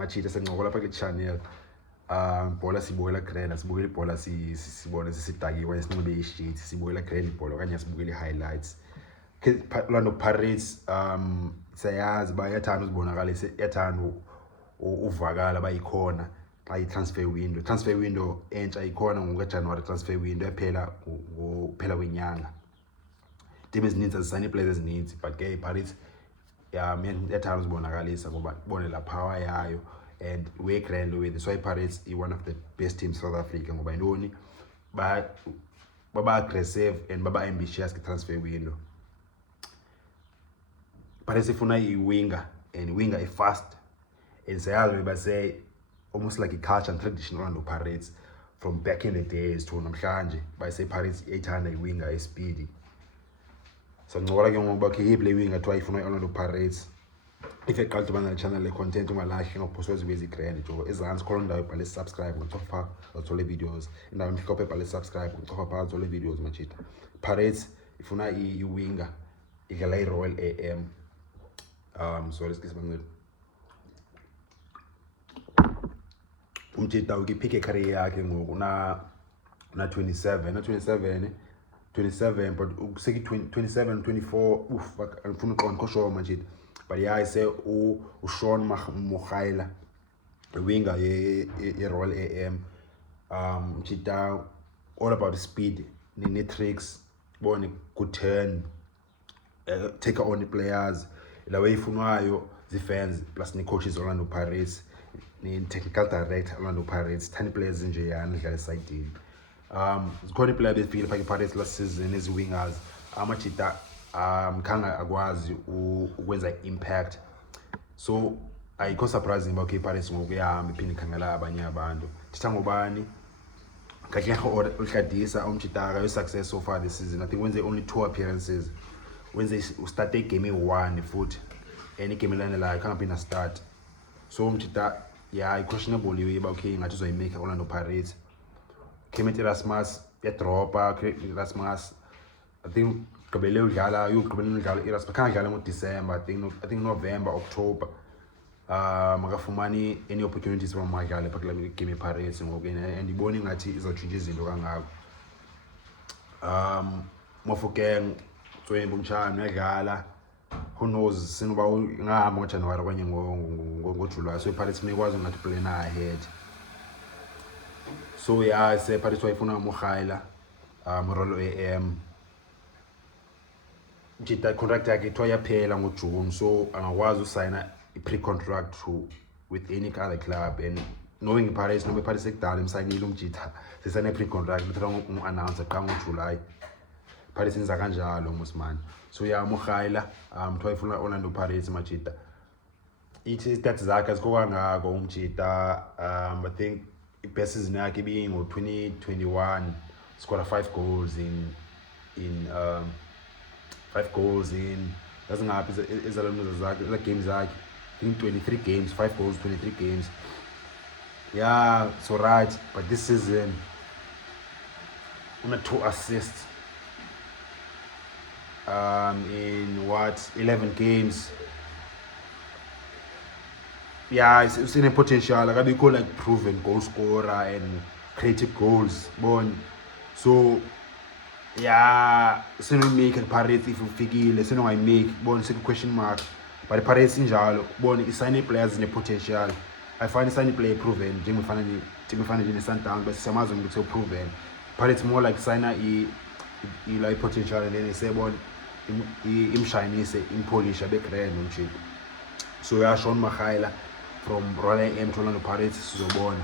machita sencokola apha kule channel ibhola sibukela grand, sibukela ibhola sibone sisidakiwe sinxibe ishit, sibukela grand ibhola okanye sibukela highlights. Orlando Pirates siyazi bayathanda uzibonakalisa, yathanda uvakala bayikhona xa i-transfer window entsha ikhona ngokaJanuary. Transfer window yaphela ngokuphela kwenyanga. Team ezininzi azisayini players ezininzi, but ke Pirates yathanda uzibonakalisa ngoba ibone la power yayo and we grand with this. So Pirates is one of the best teams South Africa ngoba yintoni baba aggressive and baba ambitious ke-transfer window. Pirates ifuna i-winger and winger fast, and siyazi base almost like a culture and tradition Orlando Pirates from back in the days to namhlanje. Bayise Pirates ithanda i-winger speedy. So ngicola ke ngoba ke play winger to ifuna Orlando Pirates. If you can't find the channel le content ungalahli ngophoso ziwezi grand jo ezantsi khona ndawo ibhale subscribe ngocofa uthole videos, indawo mhlophe ibhale subscribe ngocofa pha uthole videos machita. Pirates ifuna i-winger idlala i-Royal AM. So let's get some umjita ukiphike career yakhe ngoku na 27 but useki 27 24 ngifuna uqonda khosho manje, but yeah say Shaune Mogaila winger ye Royal AM. Umjita all about the speed, ni tricks, bone good turn, take on the players la way ifunwayo fans plus ni coaches Orlando Pirates ni technical director Orlando Pirates 10 players nje yana dlala side. Zikhona player befile phaka Pirates last season as wingers amachita khanga akwazi ukwenza impact, so ayikho surprising ba Pirates ngokuyahamba iphini khangela abanye abantu titha ngobani kahle uhladisa umchita ka success so far this season. I think when they only 2 appearances, when they start a game 1 foot any game landela can't be a start. So umchita yeah questionable way about okay ngathi uzoyimake Orlando Pirates. Kemet Erasmus dropa Erasmus, I think gqibele udlala Erasmus can't dlala ngo December. I think November October makafumani any opportunities from Mogaila phakula game Pirates ngoku and ibona ngathi izotshintsha izinto kangako. Mofokeng Thwihli Thwahla uyadlala, who knows sinoba ngahamba ngoJanuary kanye ngoJuly. So Pirates mekwazi ngathi plan ahead. So yeah, say Pirates wayifuna Mogaila Royal AM. Jita contract yakhe ithiwa yaphela ngoJune, so angakwazi usigna i-pre-contract with any other club, and knowing Pirates noma Pirates ekudala imsayinile umjita sesane pre-contract bethela ngo-announce qa ngoJuly. Pirates inza kanjalo musman. So yeah, Mogaila mthiwa ifuna Orlando Pirates machita ithi stats zakhe azikho kangako umjita. I think best season yakhe ibingo 2021, scored 5 goals in 5 goals in doesn't happen ezalumza zakhe la games zakhe. I think 23 games, 5 goals, 23 games. Yeah, so right, but this season on 2 assists in 11 games. Yeah, it's in a potential. Like we call like proven goal scorer and creative goals. Born. So yeah, so no make and Pirates if you figure, so no I make born second question mark. But the Pirates in jalo, born is signing players in a potential. I find signing player proven. Jimmy finally in the Santown, but some others will proven. Pirates more like signer like potential, and then they say born him shiny say in Polish a bit red and cheap. So yeah, Shaune Mogaila from Royal AM to Orlando Pirates Zobona.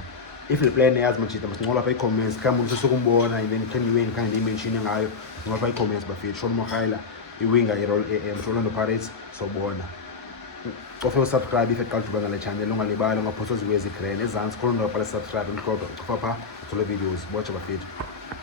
If you play as much must all of comments come on Sukumbona, even can you win kind of mentioning I all of comments but Shaune Mogaila, you wing a Royal AM to Orlando Pirates Zobona. Offer subscribe if you can't find the channel long alibalo ngaphoso ziwezi grand ezantsi khona ndaphala subscribe and khopha to the videos watch our feed.